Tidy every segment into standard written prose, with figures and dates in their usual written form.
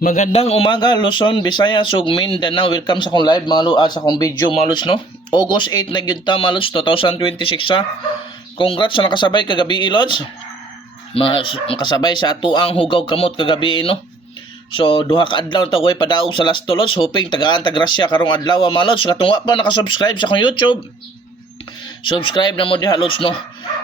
Magandang umaga, Luzon, Visayas, ug Mindanao. Welcome sa akong live mga lods, sa akong video mga lods, no? August 8 na gyud ta mga lods, 2026 ha. Congrats sa nakasabay kagabi lods. Makasabay sa atuang hugaw kamot kagabi no. So duha ka adlaw ta way padaog sa last lods, hoping tagaan ta grasya karong adlaw mga lods. Katong wa pa naka-subscribe sa akong YouTube, subscribe na mo diha lods no.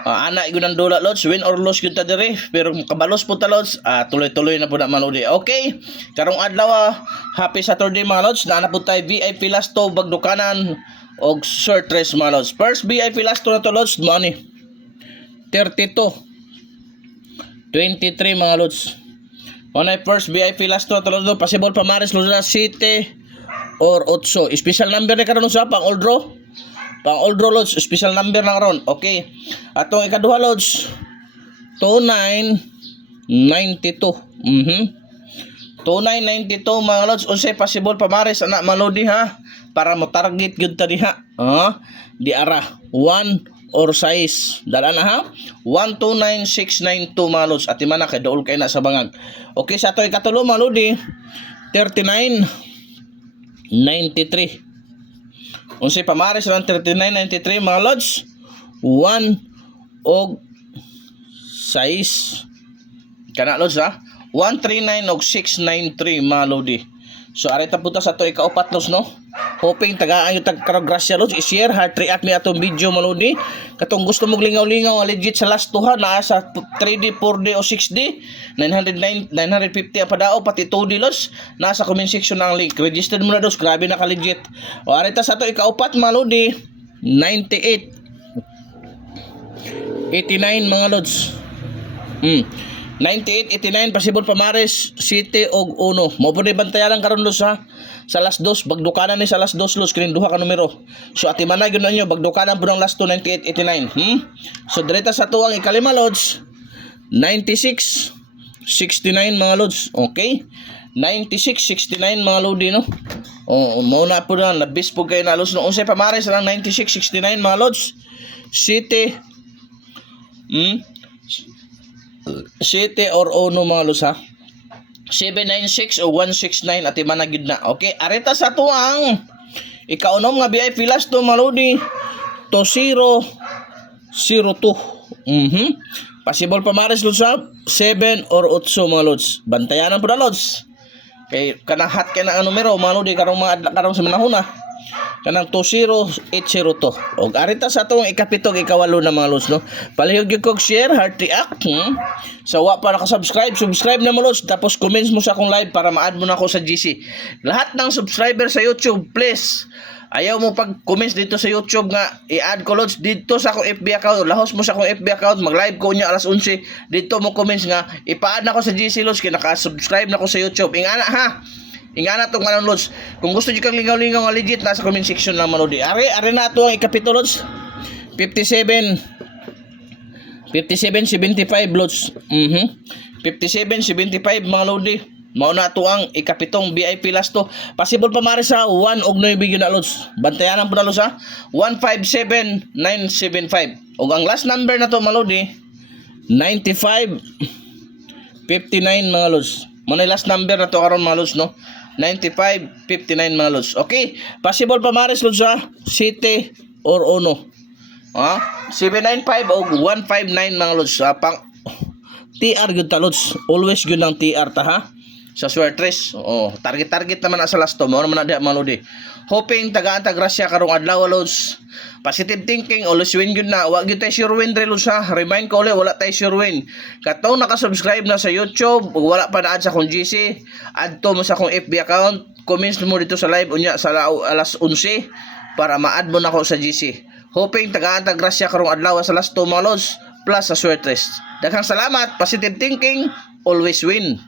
Ana gyud ang dula lods, win or lose gyud ta diri, pero kabalos po ta lods, tuloy-tuloy na po na manudi. Okay, karong adlaw happy Saturday mga lods. Naana po tayo VIP last to bagdukanan og short race mga lods. First VIP last to na to lods, money 32 23 mga lods. Una first VIP last to lods, possible pamares lods na 7 or 8. Special number ni karon sa pang old draw. Pang old draw lods, special number na karon. Okay. Atong ikaduha lods 2992. 2992 mga lods. Unsay possible pamares ana malodi ha para mo target gyud ta diha. Di ara 1 or size. Dala na ha. 129692 mga lods. At imana kay dool kay na sa bangag. Okay, sa ato ikatulo mga lodi 3993. Unsay pamares lang 3993 mga lods. 1 og 6 kana lods ha. 139 og 693 mga lodi. So arita punta sa to ikaupat lods no. Hoping tagaan yung tagkarograsya lods, i-share, heart react ni atong video mga lodi. Katong gusto mong lingaw-lingaw legit sa last tuha na sa 3D, 4D o 6D 950 pa dao pati 2D lods. Nasa comment section ng link. Registered mo na dos, grabe na ka legit. O arita sa to ikaupat mga lodi 98 89 mga lods. 98, 89, possible pamares, City og 1. Mo pud bantayan karon lods ha. Sa last 2, bagdukanan ni sa last 2 lods, kining duha ka numero. So ati man gyud ninyo bagdukanan pud ang last 2 98, 89. So direta sa tuang ikalima lods 96, 69 mga lods. Okay? 96, 69 mga lodi no. Mo na pud na labis pud kay na lods no. Unsay pamares lang 96, 69 mga lods. City 7 or 1 mga lods ha. 796 o 169 at iman na gid na. Okay, arita sa tuang ikaunom nga VIP last to mga lodi 2002. Possible pamares lods ha 7 or 8 mga lods. Bantayanan po na lods. Kay kanang hot kay na ang numero mga lodi karong mga karong sa manahon na. Kanang 20802. Og arita sa atong ikapito ikawalo na mga lods no. Palihog gyud kog share, heart react. Sa wa pa naka-subscribe, subscribe na mo lods, tapos comments mo sa akong live para ma-add mo na ako sa GC. Lahat ng subscriber sa YouTube, please. Ayaw mo pag-comments dito sa YouTube nga i-add ko lods dito sa akong FB account. Lahos mo sa akong FB account, mag-live ko niya alas 11. Dito mo comments nga ipa-add na ako sa GC lods kay naka-subscribe na ako sa YouTube. Ingana ha. Ingana tong manong lods. Kung gusto niyo kang lingaw-lingaw nga legit, nasa comment section lang manodi. Are na ato ang ikapito lods. 57 75 lods. 57 75 mga lodi. Mao na ato ang ikapitong VIP last to. Possible pa mare sa 1 og 9 gyud na lods. Bantayanan po na lods ha. 157975. Og ang last number na to mga lodi 95 59 mga lods. Mao na last number na to karon mga lods no. 9559 mga lods. Okay, possible pamares lods ha. City or 1. 795 o 159 mga lods. Pang TR gyud ta lods. Always gyud ng TR ta ha. Sa swertres. Target naman na sa last to. Mao naman na diha mga lodi. Hoping tagaan ta grasya karong adlaw lods. Positive thinking, always win gyud na. Wa gyud tay sure win dre lods ha. Remind ko ulit, wala tay sure win. Katong naka-subscribe na sa YouTube, ug wala pa na-add sa akong GC, add to mo sa akong FB account. Comments mo dito sa live unya sa alas 11 para ma-add mo na ako sa GC. Hoping tagaan ta grasya karong adlaw sa last 2 mga lods plus sa swertres. Daghang salamat, positive thinking, always win.